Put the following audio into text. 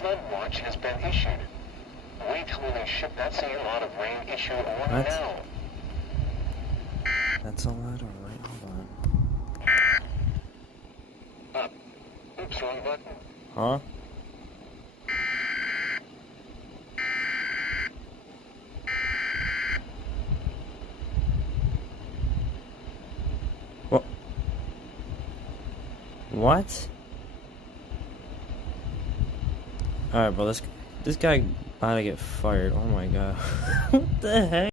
flood watch has been issued. Wait till they ship that same lot of rain issue on What? now. That's a lot, alright, hold on. Up. Oops, wrong button. Huh? What? Alright, bro, this guy about to get fired. Oh my god. What the heck?